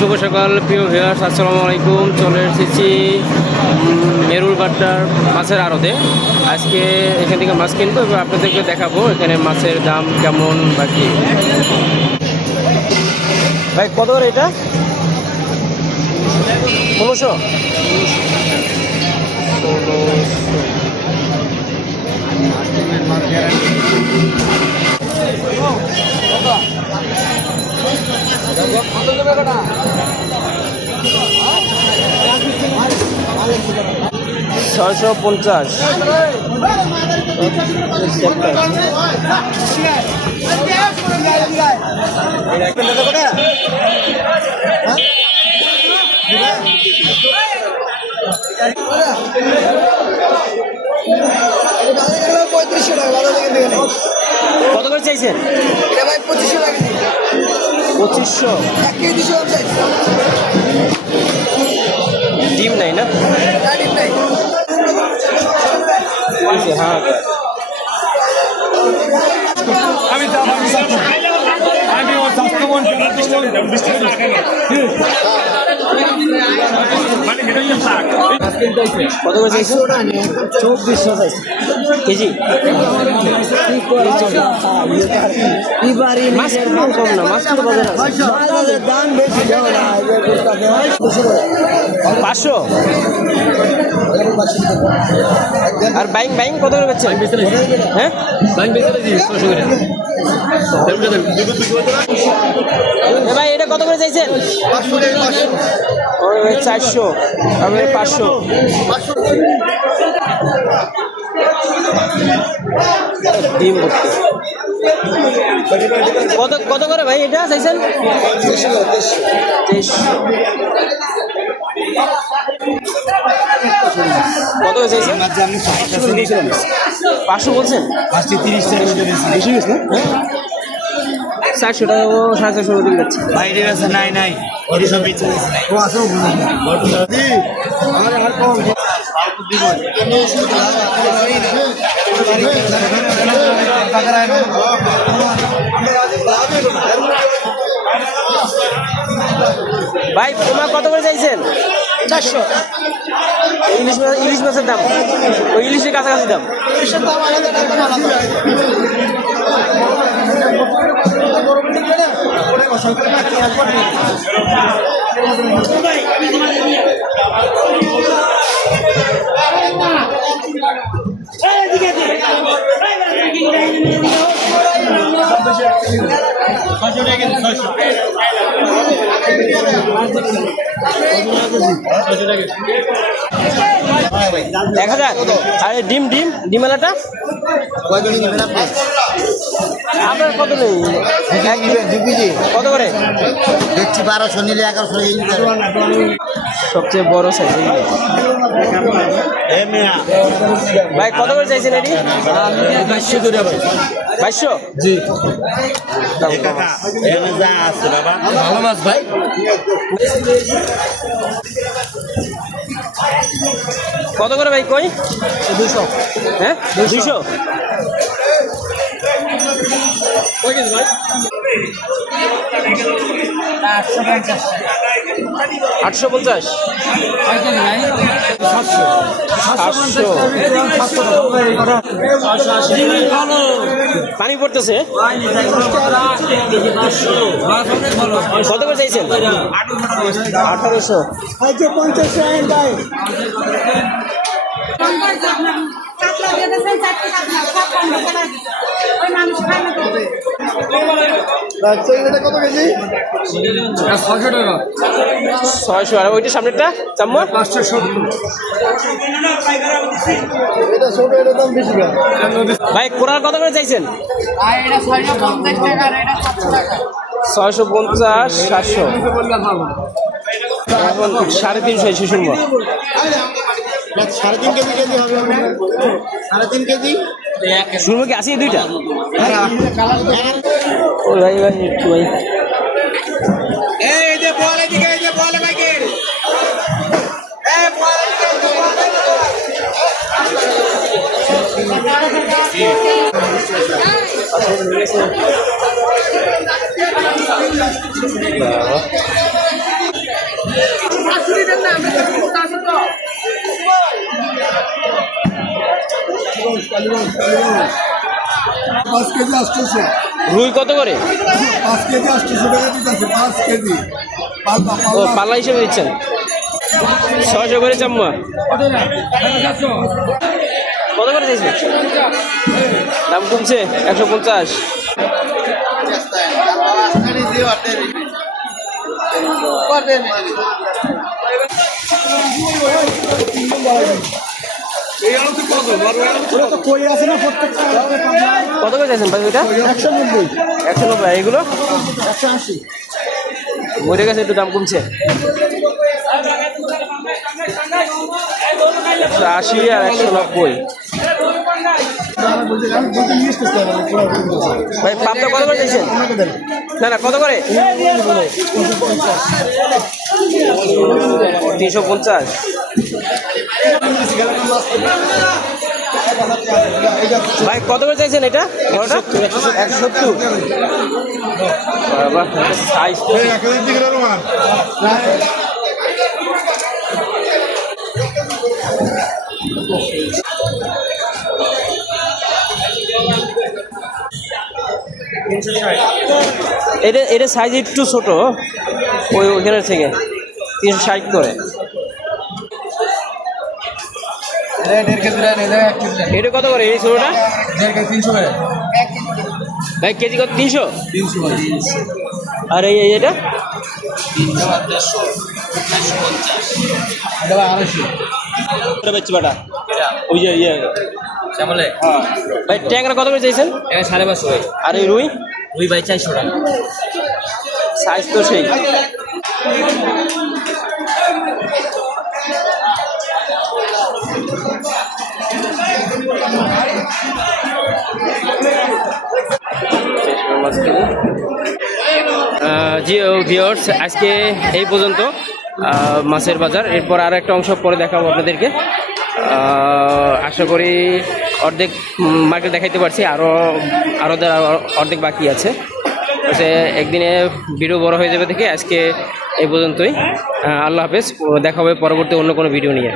শুভ সকাল প্রিয় ভিউয়ার্স, আসসালামু আলাইকুম। চলে এসেছি মেরুলবাড্ডার মাছের আড়তে। আজকে এখান থেকে মাছ কিনবো এবং আপনাদেরকে দেখাবো এখানে মাছের দাম কেমন বাকি। ভাই কত করে এটা? 1500। ছয়শো 50। কত করে চাইছেন? 2500। ডিম নাই না? হ্যাঁ, কত করে চাইছো? 2400 চাইছে কেজি। মাছ কম না, মাছ তো বাজারে দাম বেশি। 500। আর বাইং বাইং কত করে বেচছেন? হ্যাঁ, ভাই এটা কত করে চাইছেন? 400। আর 500। ডিম কত কত করে ভাই এটা চাইছেন? 2300। কত করে চাইছেন? 500 বলছেন? 400 টাকা ও 450 দিকে যাচ্ছে। বাইরে আছে নাই নাই ওই সব বিচ ভাই তোমার কত করে চাইছেন? 400। ইলিশ মাছের দাম ওই ইলিশের কাছাকাছি দাম। এক 1000। আর ডিম ডিম ডিমেলাটা আপনার কত নেই? 2 কেজি কত করে দেখছি? 1200 নিলে 1100। সবচেয়ে বড় সাইজ। ভাই কত করে চাইছেন এটি? 2200। জি ভালো মাছ ভাই। কত করে ভাই কই? 200। হ্যাঁ 200। কই কেজি ভাই? 850। পানি পড়তেছে। কত করে চাইছেন? 1800। কত কেজি? 600 টাকা। 600। আর ওইটা সামনেরটা চাম্মচ 570। এটা ছোট, এটা দাম বেশি। ভাই কোরাল কত করে চাইছেন? 650 700। এখন 350 শুনবো। 3.5 কেজি কেজি হবে। 3.5 কেজি শুনবো কি? আসি দুইটা। ও ভাই ভাই একটু ভাই। এই যে বল এদিকে, এই যে বল ভাইকে। এই বল পাঁচ কেজি 800 রুই কত করে? 5 কেজি 800 টাকা দিতেছে 5 কেজি ও পাল্লা হিসেবে দিচ্ছেন। 600 করে চাম্মা। কত করে চাইছেন? দাম কমছে 150। কই আছে না প্রত্যেকটা কত করে চাইছেন ভাই ওইটা? 190 190। এইগুলো 180 মরে গেছে, একটু দাম কমছে। 180 আর 190। ভাই পাবদা কত করে চাইছেন? না না কত করে? 350। ভাই কত করে চাইছেন এটা? 170। বাবা সাইজ এটা সাইজ একটু ছোট ওইখানের থেকে। 360 করে। এটা কত করে এই ছোটটা? 300 টাকা ভাই কেজি কত? 300। আর এই এটা বেচছি বাটা ওই যে ইয়ে শ্যামলে ভাই ট্যাংরা কত করে চাইছেন? এটা 550 ভাই। আর এই রুই? রুই ভাই 400 টাকা। সাইজ তো সেই। জি ভিউয়ার্স, আজকে এই পর্যন্ত মাছের বাজার। এরপর আর একটা অংশ পরে দেখাবো আপনাদেরকে। আশা করি অর্ধেক মার্কেট দেখাইতে পারছি, আরও অর্ধেক বাকি আছে। একদিনে ভিডিও বড় হয়ে যাবে থেকে আজকে এই পর্যন্তই। আল্লাহ হাফেজ। দেখা হবে পরবর্তী অন্য কোনো ভিডিও নিয়ে।